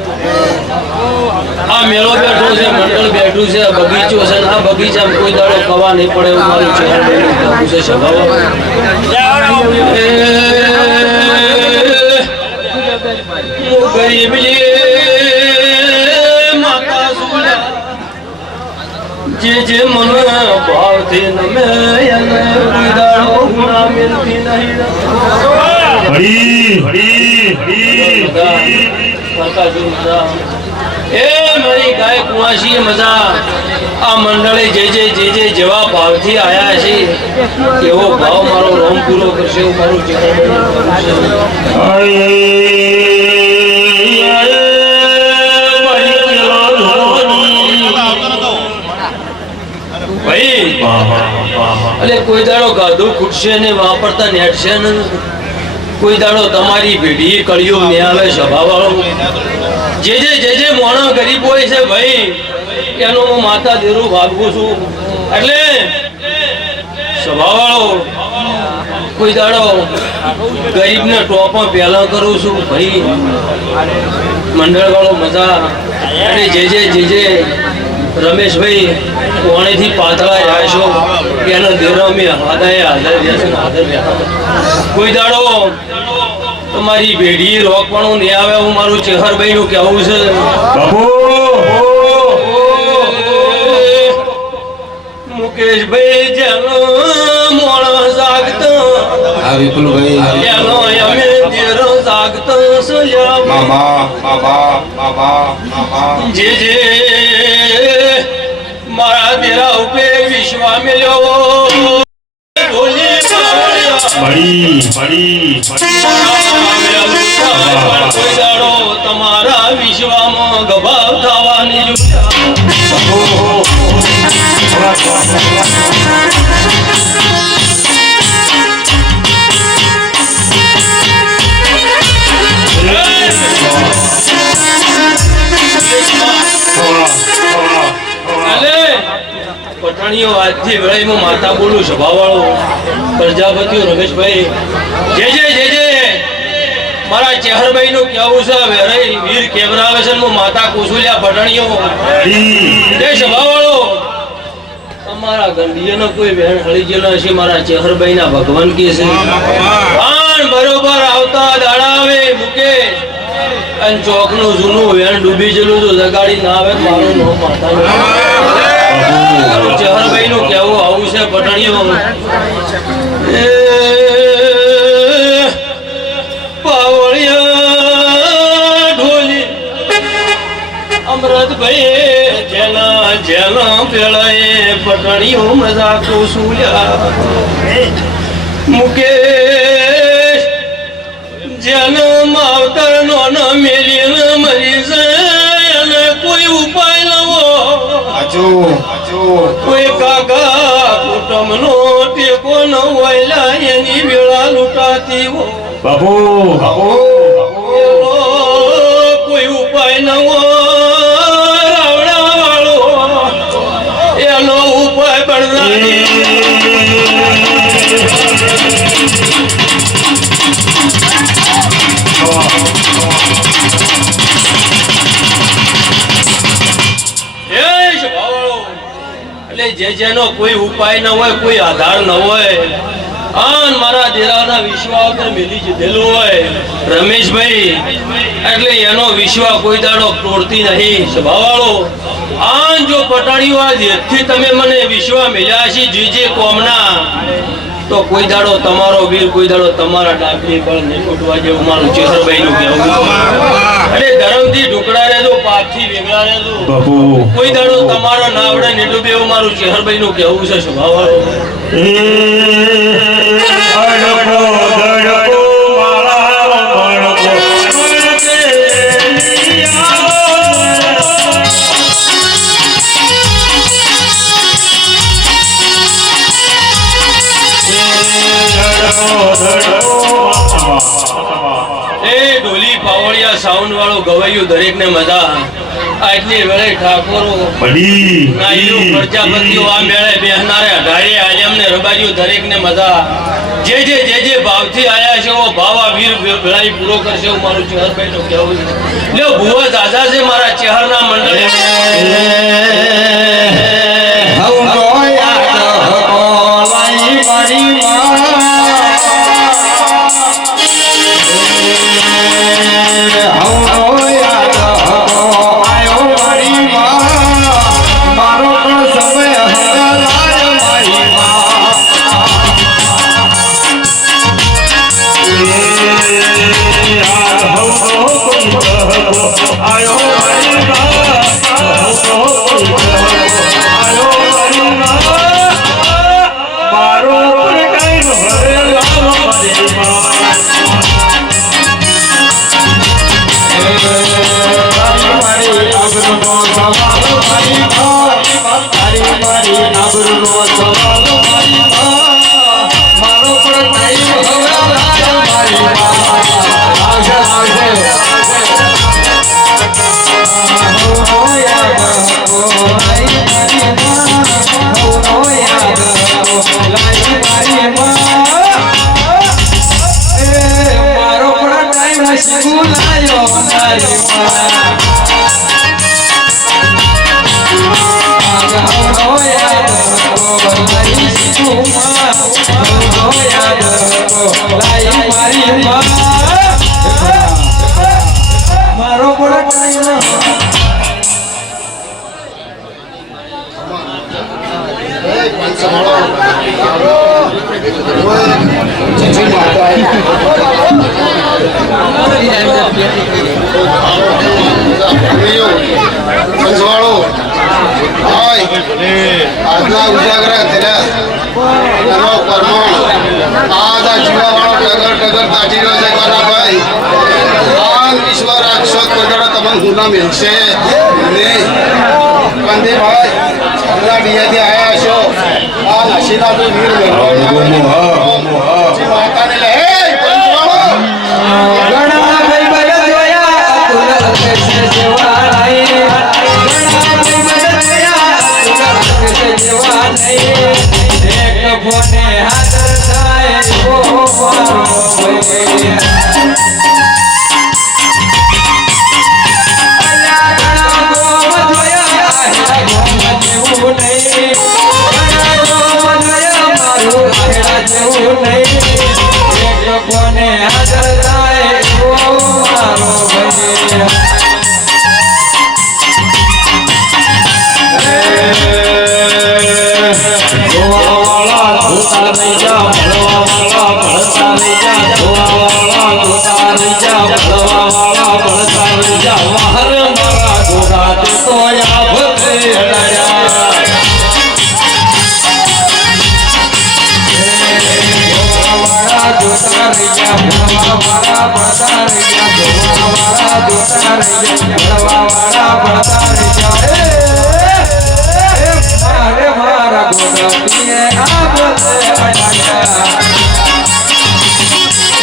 આ મેળો બેઠો છે, મંડળ બેઠું છે, બગીચો છે, આ બગીચામાં કોઈ દાડો કવા નહીં પડે એવું મારું ચેહરભાઈનું કહેવું છે. સભાવાળો, ગરીબ માતા સુલા જે મને ભાવથી નમે એને કોઈ દાડો ગુના મિલતી નહીં. એ મારી ગાય કુંવાસી મજા, આ મંડળે જે જેવા ભાવથી આયા છે એવો ભાવ મારો રોમ પૂરો કરશે એવું મારું ભાઈ. એટલે કોઈ દાડો ગાધું ખૂટશે ને વાપરતા નેટશે ને કોઈ દાડો તમારી પેઢી કળિયો મેં આવે. સભાવાળો, જે મોણો ગરીબ હોય છે ભાઈ એનો હું માતા દેરું ભાગવું છું. એટલે સભાવાળો, કોઈ દાડો ગરીબને ટોપમાં પહેલા કરું છું ભાઈ. મંડળ વાળો મજા, એટલે જે રમેશભાઈ કોણેથી પાતળા જાય છો એનો દેરો અમે હાદાએ હાજર રહેશે. કોઈ દાડો તમારી ભેડી રોકવાનું નહીં આવે હું મારું ચેહરભાઈ નું કહેવું છે. મુકેશભાઈ જેનો મોણો જાગતો એનો અમે દેરો જાગતો જે મારા દેરા ઉપે વિશ્વા મેલ્યો તમારા વિશ્વમાં ગભાવ થવાની પઠાણીઓ આજથી વેળામાં માતા બોલું. સભાવાળો, પ્રજાપતિઓ, રમેશભાઈ, જે મારા ચેહરભાઈ નું કેવું છે વેરાઈ વીર કેવરાવે છે હું માતા કુસુલ્યા પઠાણીઓ. જે સભાવાળો, તમારા ગંડીયાનો કોઈ બહેન હળી ગયેલો હશે મારા ચેહરભાઈ ના ભગવાન કે છે. પણ બરોબર આવતા દાડા આવે મુકેશ અને ચોક નું જૂનું વેણ ડૂબી ગયેલું તો જગાડી ના આવે મારું નો માતા ચેહરભાઈ નું કેવું આવું છે પટણીઓ. પાવળિયા ઢોલી અમૃતભાઈ જેના પેળાએ પટણીઓ મજા કુસુલ્યા. મુકેશ જેનો માવતર નો મેલીને મરી જાય કોઈ ઉપાય નવો કોઈ કાકા સોંટાતી હો બાપુ એવો કોઈ ઉપાય ન હોય રાવણા વાળો એનો ઉપાય બળદાની એટલે જે જેનો કોઈ ઉપાય ન હોય કોઈ આધાર ન હોય આન મારા દેરાના વિશ્વા ઉપર મેલી જીધેલું હોય રમેશભાઈ એટલે એનો વિશ્વા કોઈ દાડો તોડતી નહીં સ્વભાવવાળો આન જો પટાડ્યું આ જેથી તમે મને વિશ્વા મેલ્યા છે જે કોમના તો કોઈ દાડો તમારો વીર કોઈ દાડો તમારા ડાકરી બળ નહીં ફૂટવા જેવું મારું ચેહરભાઈ નું કહેવું અને ધર્મથી ઢુકડા રહેજો પાપથી વેગળા રહેજો બાપુ કોઈ દાડો તમારો નાવડે નીડું બેવું મારું ચેહરભાઈ નું કહેવું છે સ્વભાવવાળો અડકો દડકો મારા મણકો એ ઢોલી પાવળિયા સાઉન્ડ વાળો ગવાયું દરેક ને મજા આટલી વેળે ઠાકોરો બડી નાઈઓ પ્રજાપતિઓ આ મેળે બેહનારે અઢારે આલમ ને રબાજીઓ દરેક ને મજા જે ભાવથી આયા છે ઓ ભાવ આ વીર વેળાઈ પૂરો કરશે એવું મારું ચેહરભાઈ નું કહેવું છે લ્યો ભુવા દાદા છે મારા ચેહરના મંડળે આજના ઉજાગરા થયેલા એનો પરમાણ આજ આ જીવાવાળો ટગર ટગર તાજી રહ્યો છે કાનાભાઈ આ વિશ્વ રાક્ષસ કોટડા તમને હુના મિલશે ને કંદીભાઈ આજના ડીયાથી આયા છો આ નશીના તો વીર માતાને લે હે પંચવાળો ગણાભાઈ બળ જોયા તુલ અક્ષર જેવા નહીં એક ફોને હાજર થાય ઓ મારો ભાઈ અલ્યા ઘણા ગોમ જોયા ગોમ જેવું નહીં ઘણા ગોમ જોયા મારું આહડા જેવું નહીં એક ફોને હાજર થાય ઓ મારો ભાઈ મારા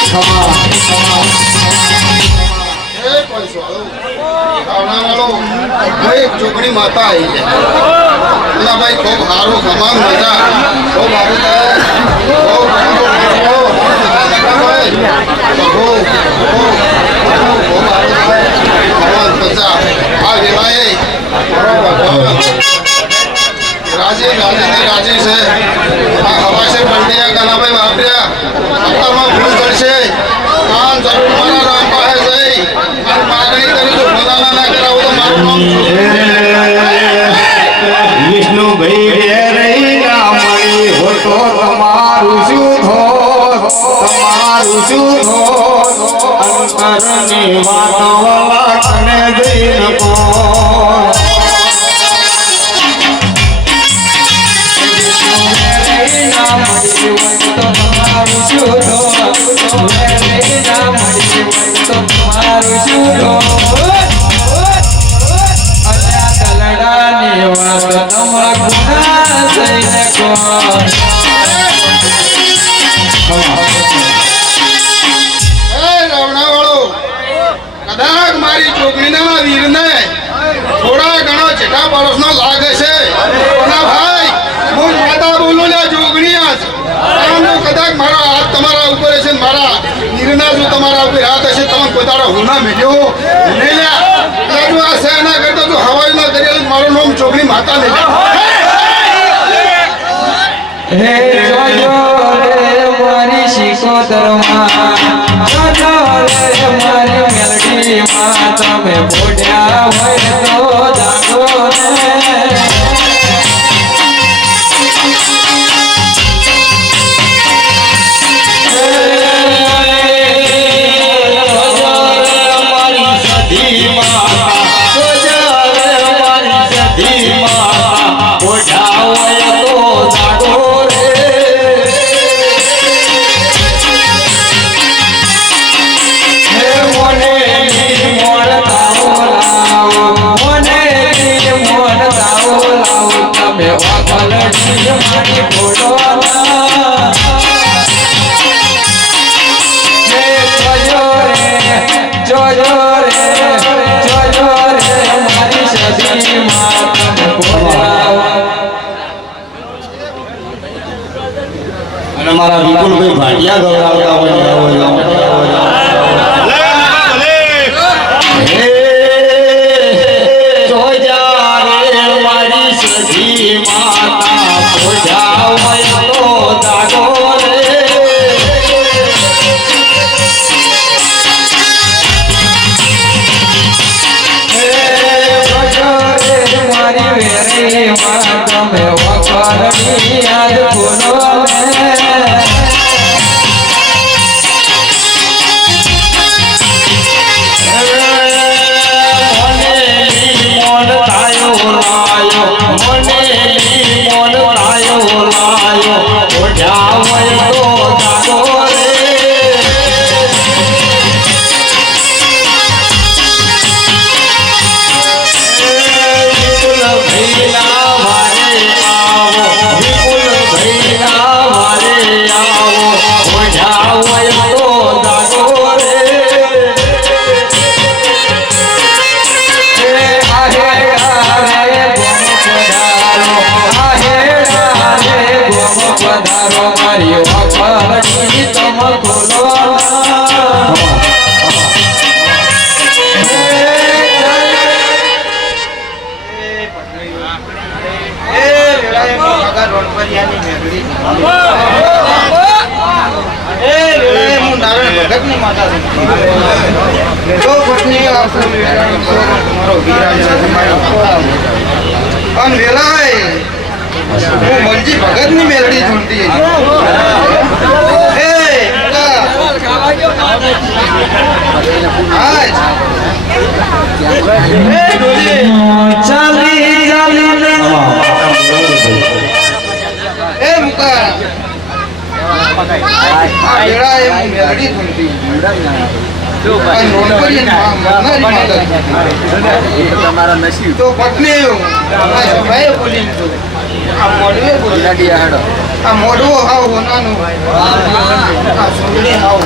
એ પૈસો આવનાવાળો ભાઈ ચોકડી માતા આવી ગયા ભાઈ ખૂબ સારું ખમાન મજા ખૂબ સારું થાય રાજી રાજી છે આ હવાશે બંડિયા ગાનાભાઈ વાપર્યા અત્યારમાં ભૂલ કરશે કાન જરૂર મારા રામ પાસે જઈ અને માગણી કરી તો પોતાના ના કરાવો તો મારું નામ વિષ્ણુભાઈ રહી રામણી હો તો તમારું શું અંતરની વાતો તને જઈને કોણ કદાચ મારી ચોકડીના વીરને થોડા ઘણો છેટા વર્ષનો લાગે છે પણ ભાઈ હું માતા બોલું ને જોગણી પરંતુ કદાચ મારો હાથ તમારા ઉપર હશે ને મારા વીરના જો તમારા ઉપર હાથ હશે તમે પોતાના હુના મેળ્યો નહીં લ્યા જો આ સહેના કરતો જો હવાઈ ના દરિયા મારું નામ ચોકડી માતા નહીં હે જોજો રે મારી શિકોતરમાં જોજો રે મારી મેલડીમાં તમે બોડ્યા હોય તો જાગો અને મારા વિપુલભાઈ ભાટિયા ગવડાવતા હોય તમે વખરની યાદ ભૂલો મલજી ભગત ની મેલડી ઝૂલતી તમારા નસીબ તો પત્ની બોલી આ મોઢું હાવ હોનાનું આ સુંદરી હાવ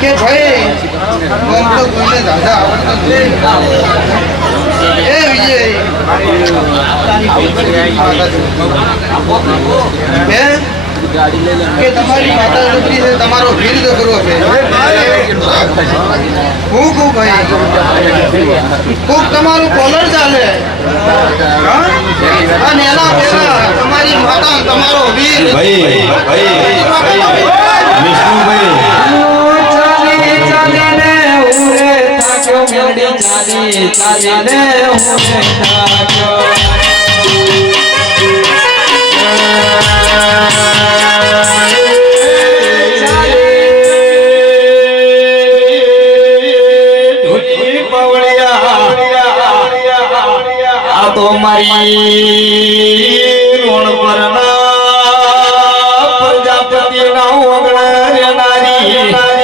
કે ભાઈ ગમ તો કોઈને દાદા આવડતો જ નહીં. એ વિજય બેન કે તમારી માતા છોકરી છે તમારો ભીડ કરવો છે હું કહું ભાઈ કોક તમારું કોલર ચાલે હા? અને એના પહેલા તમારી માતા અને તમારો વીર ભાઈ વિષ્ણુભાઈ આ તો મારી રોણ પરના પ્રજાપતિ ના ઓગણા રે નારી